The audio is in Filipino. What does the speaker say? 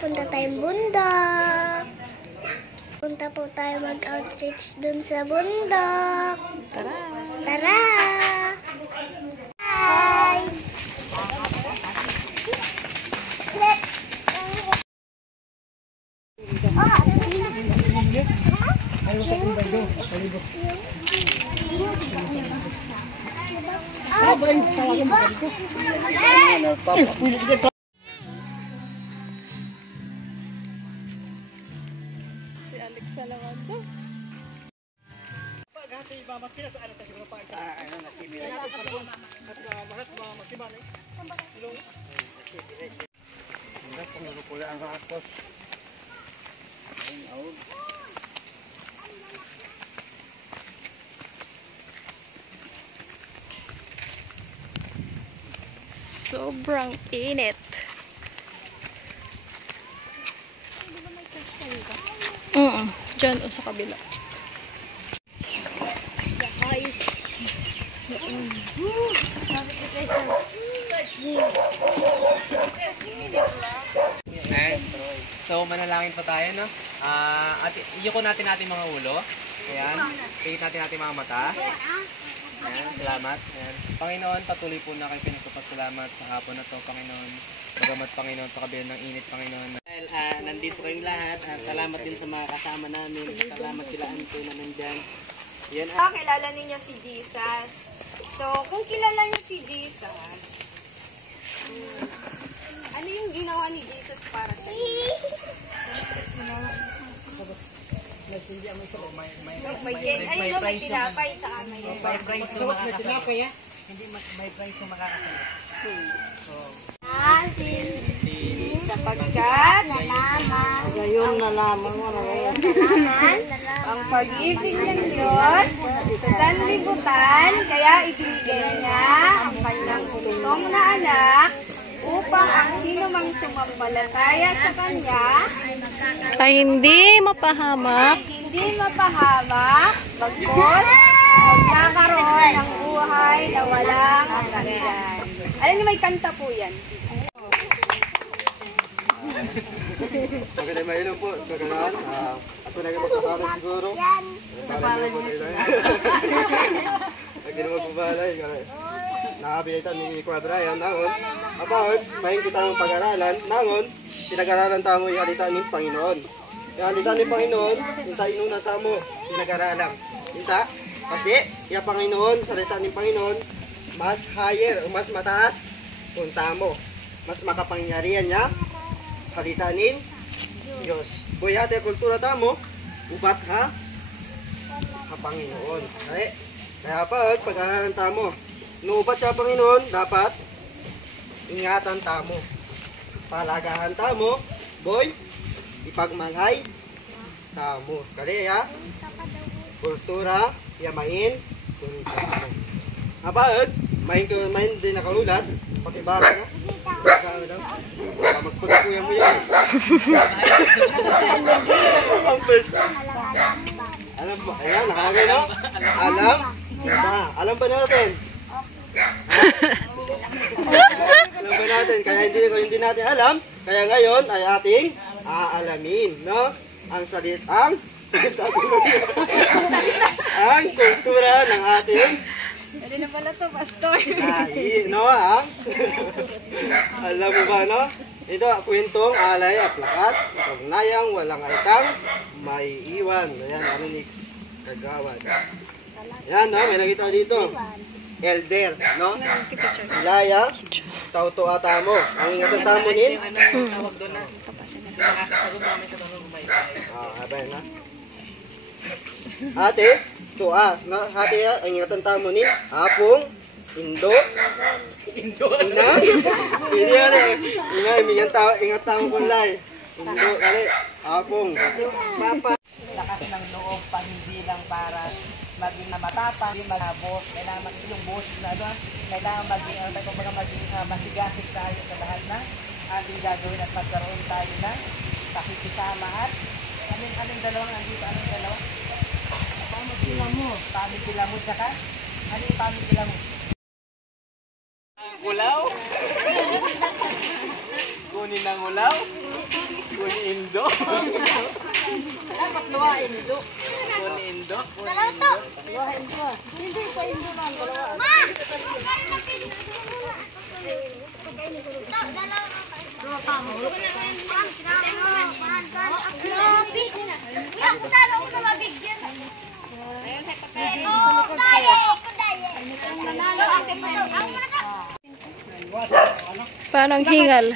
punta tayong bundok. Punta po tayo mag-outreach dun sa bundok. Tara! Tara! Hi! Si Alexa naman to. Sobrang init. Diyan o sa kabila. So, manalangin pa tayo, no? At iyuko natin mga ulo. Ayan. Pihit natin mga mata. Ayan, salamat. Ayan. Panginoon, patuloy po na kayo pinagpapasalamat sa hapon na to, Panginoon. Bagamat, Panginoon, sa kabila ng init, Panginoon. Dahil nandito kayong lahat, salamat din sa mga kasama namin. Salamat sila Anto na nandyan. Yan. Kilala ninyo si Jesus. So, kung kilala niyo si Jesus, ano yung ginawa ni Jesus para sa inyo? May tinapay sa amin. May price na makakasalit. Hindi may price na makakasalit. Sapagkat Ngayon nalaman mo na ang pag-ibig ng Diyos sa sanlibutan, kaya ibinigay niya ang kanyang bugtong na anak upang ang sino mang sumampalataya sa Kanya Ay hindi mapahamak. hindi mapahamak, bagkus magkakaroon ng buhay na walang hanggan. Alam niyo, may kanta po yan. Magandang mahilo po, kagalaan. Ako na yung magkakaroon siguro. Parang po nila. Lagi naman po balay. Nakapilitan ni Quadra yan. Nangon, abahon, mahin kita ng pag-aralan. Nangon, pinag-aralan tamo yung alita ng Panginoon. Yung alita ng Panginoon, yung inuna tamo, pinag-aralan. Hinta, kasi yung Panginoon, salita ng Panginoon, mas higher, mas mataas kung tamo. Mas makapangyarihan niya, halitanin Diyos. Buhay ate kultura tamo, ubat ha, Panginoon. Kaya pa, pag-aralan tamo, nuubat siya Panginoon, dapat ingatan tamo. Palagahan tamo, boy, ipagmanghay tamo. Kaya, kultura, yamain, kultura. Apaod, main din nakaulat, pakibaga na. Magpagkuya mo yan. Ang first. Alam mo, ayan, nakalagay na. Alam? Alam ba natin? Alam ba natin? Kaya hindi natin alam. Kaya ngayon ay ating aalamin, no? Ang ang kultura ng ating Pwede na pala to, Pastor. no, ha? Alam mo ba, no? Ito, kwentong alay at lakas, pagnayang walang aitang, may iwan. Ayan, ano ni Kagawad. Ayan, no? May nakita dito. Elder, no? Ilaya, tauto atamo. Ang ingatan tamo nin? Tawag doon na. Nakakasagot namin sa tanong may. Abay na. Ate, tuwa. Ate, ang ingatan tamo nin? Apong, Indo, Ina, hindi yan eh. Ina, ingat tamo kulay. Indo, kali, Apong. Papa, lakas ng loob pa hindi lang para maging matapang, maging malabos, kailangan maging yung boses na ano, kailangan maging, maging masigasig tayo sa lahat na ating gagawin at magkaroon tayo na pakikisama at anong dalawang andito, anong dalawa? Pamikila mo, saka? Ano yung pamikila mo? Ang ulaw? Kunin ng ulaw? Punindo. Punindo. Dalawa to. Hindi pa indo lang. Dalawa. Ma! Dalawa pa mo. Grabe. Ako sana ako na mabigyan. Pero tayo. Parang hingal.